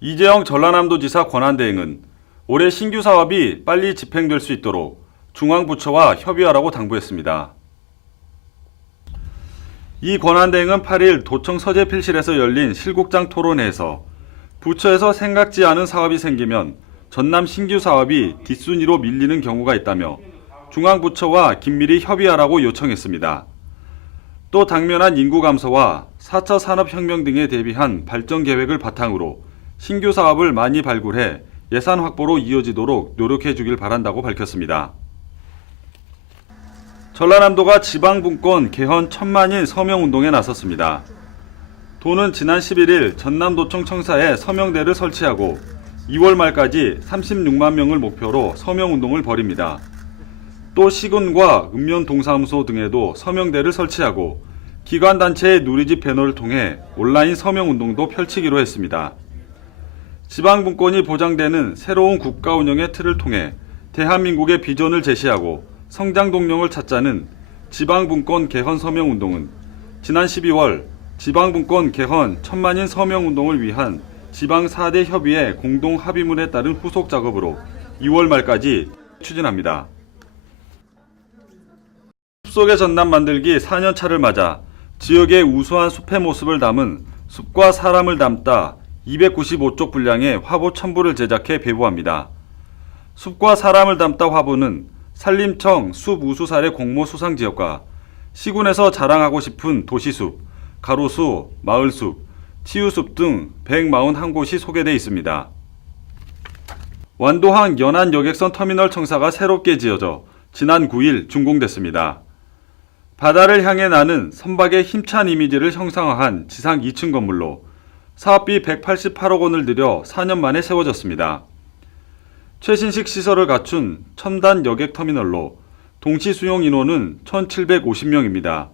이재영 전라남도지사 권한대행은 올해 신규 사업이 빨리 집행될 수 있도록 중앙부처와 협의하라고 당부했습니다. 이 권한대행은 8일 도청 서재필실에서 열린 실국장 토론회에서 부처에서 생각지 않은 사업이 생기면 전남 신규 사업이 뒷순위로 밀리는 경우가 있다며 중앙부처와 긴밀히 협의하라고 요청했습니다. 또 당면한 인구 감소와 4차 산업혁명 등에 대비한 발전 계획을 바탕으로 신규 사업을 많이 발굴해 예산 확보로 이어지도록 노력해 주길 바란다고 밝혔습니다. 전라남도가 지방분권 개헌 천만인 서명운동에 나섰습니다. 도는 지난 11일 전남도청 청사에 서명대를 설치하고 2월 말까지 36만 명을 목표로 서명운동을 벌입니다. 또 시군과 읍면동사무소 등에도 서명대를 설치하고 기관단체의 누리집 배너를 통해 온라인 서명운동도 펼치기로 했습니다. 지방분권이 보장되는 새로운 국가 운영의 틀을 통해 대한민국의 비전을 제시하고 성장 동력을 찾자는 지방분권 개헌 서명운동은 지난 12월 지방분권 개헌 천만인 서명운동을 위한 지방 4대 협의회 공동 합의문에 따른 후속 작업으로 2월 말까지 추진합니다. 숲속의 전남 만들기 4년차를 맞아 지역의 우수한 숲의 모습을 담은 숲과 사람을 담다 295쪽 분량의 화보 1000부를 제작해 배부합니다. 숲과 사람을 담다 화보는 산림청 숲우수사례 공모 수상지역과 시군에서 자랑하고 싶은 도시숲, 가로수, 마을숲, 치유숲 등 141곳이 소개되어 있습니다. 완도항 연안 여객선 터미널 청사가 새롭게 지어져 지난 9일 준공됐습니다. 바다를 향해 나는 선박의 힘찬 이미지를 형상화한 지상 2층 건물로 사업비 188억 원을 들여 4년 만에 세워졌습니다. 최신식 시설을 갖춘 첨단 여객 터미널로 동시 수용 인원은 1,750명입니다.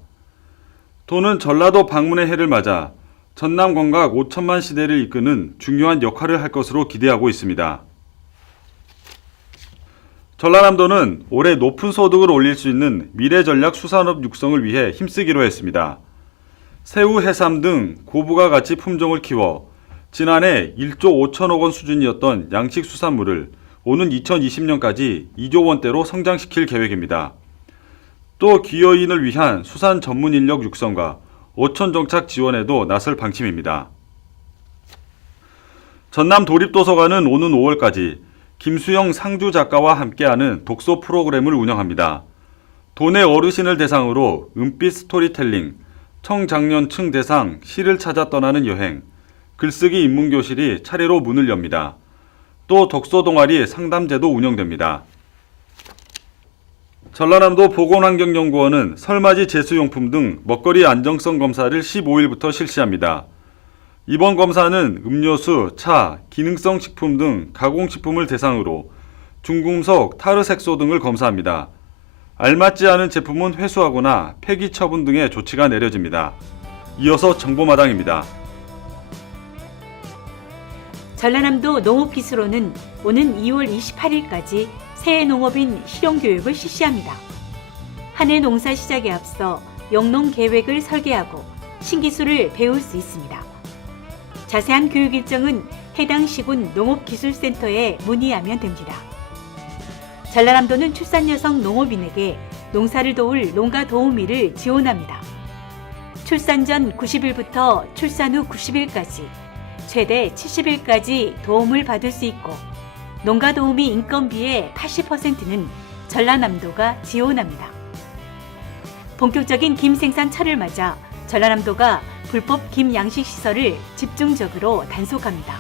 도는 전라도 방문의 해를 맞아 전남 관광 5천만 시대를 이끄는 중요한 역할을 할 것으로 기대하고 있습니다. 전라남도는 올해 높은 소득을 올릴 수 있는 미래전략 수산업 육성을 위해 힘쓰기로 했습니다. 새우, 해삼 등 고부가 가치 품종을 키워 지난해 1조 5천억 원 수준이었던 양식수산물을 오는 2020년까지 2조 원대로 성장시킬 계획입니다. 또 기여인을 위한 수산 전문 인력 육성과 어촌 정착 지원에도 나설 방침입니다. 전남 도립도서관은 오는 5월까지 김수영 상주 작가와 함께하는 독서 프로그램을 운영합니다. 도내 어르신을 대상으로 은빛 스토리텔링, 청장년층 대상 시를 찾아 떠나는 여행, 글쓰기 입문교실이 차례로 문을 엽니다. 또 독서 동아리 상담제도 운영됩니다. 전라남도 보건환경연구원은 설맞이 제수용품 등 먹거리 안정성 검사를 15일부터 실시합니다. 이번 검사는 음료수, 차, 기능성 식품 등 가공식품을 대상으로 중금속, 타르색소 등을 검사합니다. 알맞지 않은 제품은 회수하거나 폐기 처분 등의 조치가 내려집니다. 이어서 정보마당입니다. 전라남도 농업기술원은 오는 2월 28일까지 새해 농업인 실용교육을 실시합니다. 한 해 농사 시작에 앞서 영농 계획을 설계하고 신기술을 배울 수 있습니다. 자세한 교육 일정은 해당 시군 농업기술센터에 문의하면 됩니다. 전라남도는 출산 여성 농업인에게 농사를 도울 농가 도우미를 지원합니다. 출산 전 90일부터 출산 후 90일까지 최대 70일까지 도움을 받을 수 있고 농가 도우미 인건비의 80%는 전라남도가 지원합니다. 본격적인 김 생산철을 맞아 전라남도가 불법 김 양식 시설을 집중적으로 단속합니다.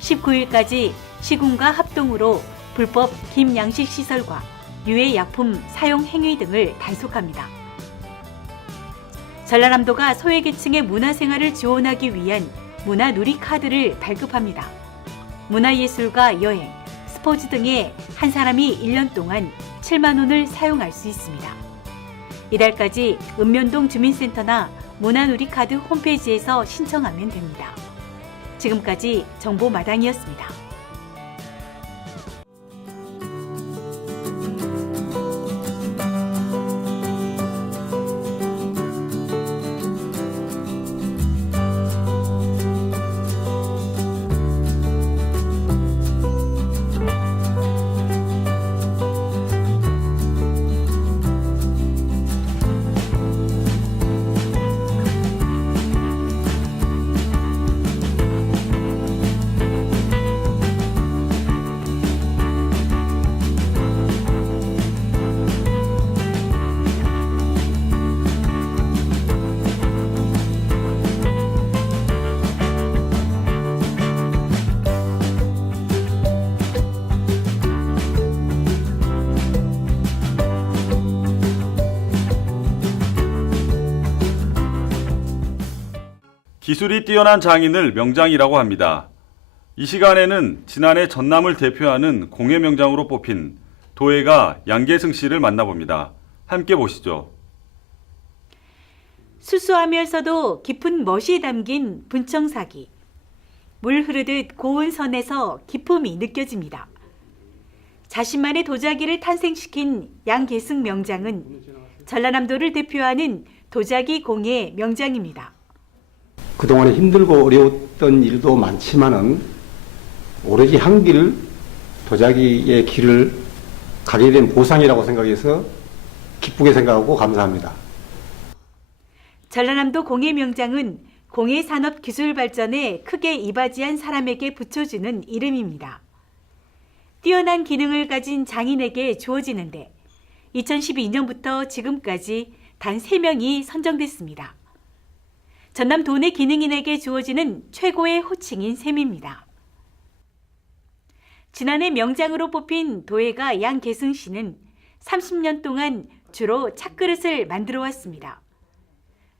19일까지 시군과 합동으로 불법 김 양식 시설과 유해 약품 사용 행위 등을 단속합니다. 전라남도가 소외계층의 문화생활을 지원하기 위한 문화누리 카드를 발급합니다. 문화예술과 여행, 스포츠 등에 한 사람이 1년 동안 7만 원을 사용할 수 있습니다. 이달까지 읍면동 주민센터나 문화누리 카드 홈페이지에서 신청하면 됩니다. 지금까지 정보마당이었습니다. 기술이 뛰어난 장인을 명장이라고 합니다. 이 시간에는 지난해 전남을 대표하는 공예 명장으로 뽑힌 도예가 양계승 씨를 만나봅니다. 함께 보시죠. 수수하면서도 깊은 멋이 담긴 분청사기. 물 흐르듯 고운 선에서 기품이 느껴집니다. 자신만의 도자기를 탄생시킨 양계승 명장은 전라남도를 대표하는 도자기 공예 명장입니다. 그동안에 힘들고 어려웠던 일도 많지만은 오로지 한 길, 도자기의 길을 가게 된 보상이라고 생각해서 기쁘게 생각하고 감사합니다. 전라남도 공예 명장은 공예 산업 기술 발전에 크게 이바지한 사람에게 붙여주는 이름입니다. 뛰어난 기능을 가진 장인에게 주어지는데 2012년부터 지금까지 단 3명이 선정됐습니다. 전남 도내 기능인에게 주어지는 최고의 호칭인 셈입니다. 지난해 명장으로 뽑힌 도예가 양계승 씨는 30년 동안 주로 찻그릇을 만들어 왔습니다.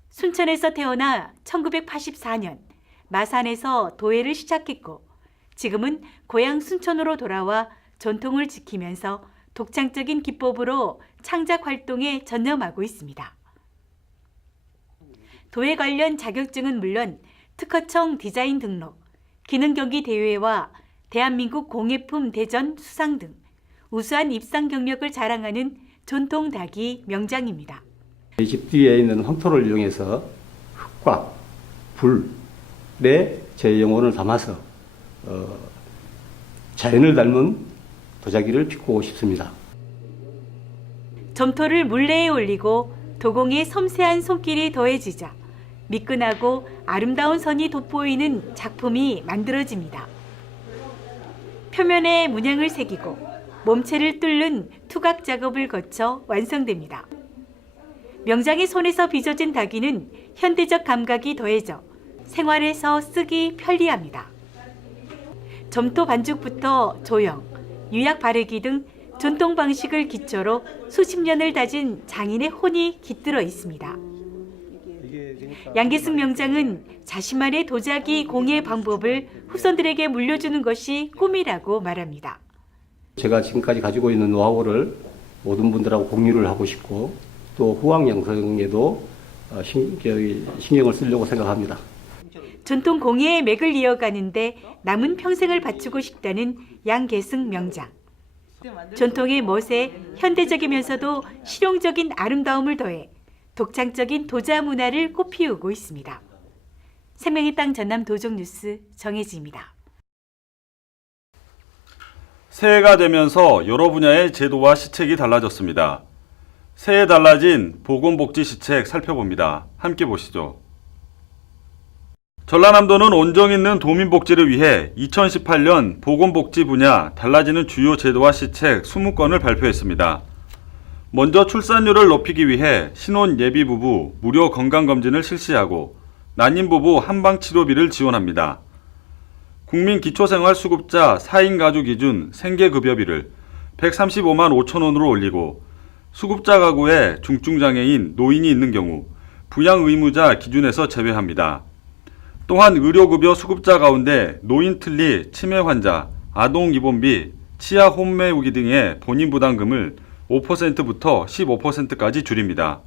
순천에서 태어나 1984년 마산에서 도예를 시작했고 지금은 고향 순천으로 돌아와 전통을 지키면서 독창적인 기법으로 창작 활동에 전념하고 있습니다. 도예 관련 자격증은 물론 특허청 디자인 등록, 기능경기 대회와 대한민국 공예품 대전 수상 등 우수한 입상 경력을 자랑하는 전통 닭이 명장입니다. 이 집 뒤에 있는 황토를 이용해서 흙과 불에 제 영혼을 담아서 자연을 닮은 도자기를 빚고 싶습니다. 점토를 물레에 올리고 도공의 섬세한 손길이 더해지자 미끈하고 아름다운 선이 돋보이는 작품이 만들어집니다. 표면에 문양을 새기고 몸체를 뚫는 투각 작업을 거쳐 완성됩니다. 명장의 손에서 빚어진 다기는 현대적 감각이 더해져 생활에서 쓰기 편리합니다. 점토 반죽부터 조형, 유약 바르기 등 전통 방식을 기초로 수십 년을 다진 장인의 혼이 깃들어 있습니다. 양계승 명장은 자신만의 도자기 공예 방법을 후손들에게 물려주는 것이 꿈이라고 말합니다. 제가 지금까지 가지고 있는 노하우를 모든 분들하고 공유를 하고 싶고 또 후학 양성에도 신경을 쓰려고 생각합니다. 전통 공예의 맥을 이어가는데 남은 평생을 바치고 싶다는 양계승 명장. 전통의 멋에 현대적이면서도 실용적인 아름다움을 더해 독창적인 도자 문화를 꽃피우고 있습니다. 생명의 땅 전남 도종뉴스 정혜지입니다. 새해가 되면서 여러 분야의 제도와 시책이 달라졌습니다. 새해 달라진 보건복지 시책 살펴봅니다. 함께 보시죠. 전라남도는 온정 있는 도민복지를 위해 2018년 보건복지 분야 달라지는 주요 제도와 시책 20건을 발표했습니다. 먼저 출산율을 높이기 위해 신혼 예비 부부 무료 건강검진을 실시하고 난임 부부 한방치료비를 지원합니다. 국민기초생활수급자 4인 가구 기준 생계급여비를 135만 5천 원으로 올리고 수급자 가구에 중증장애인, 노인이 있는 경우 부양의무자 기준에서 제외합니다. 또한 의료급여 수급자 가운데 노인 틀니, 치매 환자, 아동입원비, 치아 홈메우기 등의 본인 부담금을 5%부터 15%까지 줄입니다.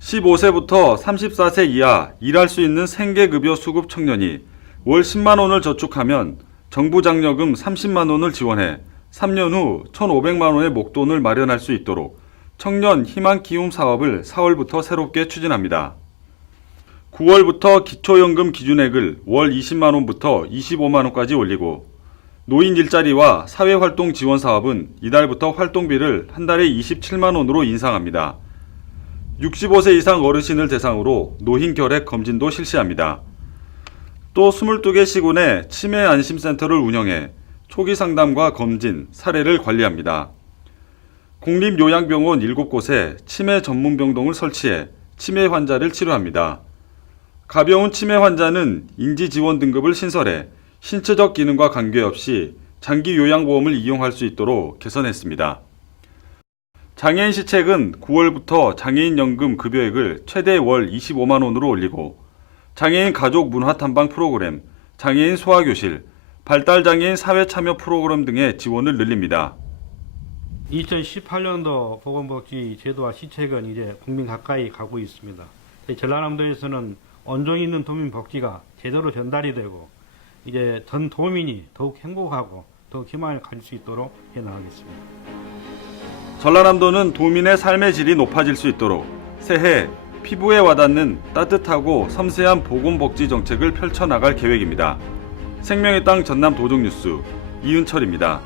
15세부터 34세 이하 일할 수 있는 생계급여 수급 청년이 월 10만 원을 저축하면 정부 장려금 30만 원을 지원해 3년 후 1,500만 원의 목돈을 마련할 수 있도록 청년 희망 키움 사업을 4월부터 새롭게 추진합니다. 9월부터 기초연금 기준액을 월 20만 원부터 25만 원까지 올리고 노인 일자리와 사회활동 지원 사업은 이달부터 활동비를 한 달에 27만 원으로 인상합니다. 65세 이상 어르신을 대상으로 노인 결핵 검진도 실시합니다. 또 22개 시군에 치매 안심센터를 운영해 초기 상담과 검진, 사례를 관리합니다. 공립요양병원 7곳에 치매 전문병동을 설치해 치매 환자를 치료합니다. 가벼운 치매 환자는 인지지원 등급을 신설해 신체적 기능과 관계없이 장기 요양보험을 이용할 수 있도록 개선했습니다. 장애인 시책은 9월부터 장애인연금 급여액을 최대 월 25만 원으로 올리고 장애인 가족 문화 탐방 프로그램, 장애인 소아교실, 발달장애인 사회참여 프로그램 등의 지원을 늘립니다. 2018년도 보건복지 제도화 시책은 이제 국민 가까이 가고 있습니다. 전라남도에서는 온종일 있는 도민 복지가 제대로 전달이 되고 이제 전 도민이 더욱 행복하고 더욱 희망을 가질 수 있도록 해 나가겠습니다. 전라남도는 도민의 삶의 질이 높아질 수 있도록 새해 피부에 와닿는 따뜻하고 섬세한 보건복지 정책을 펼쳐나갈 계획입니다. 생명의 땅 전남 도정뉴스 이윤철입니다.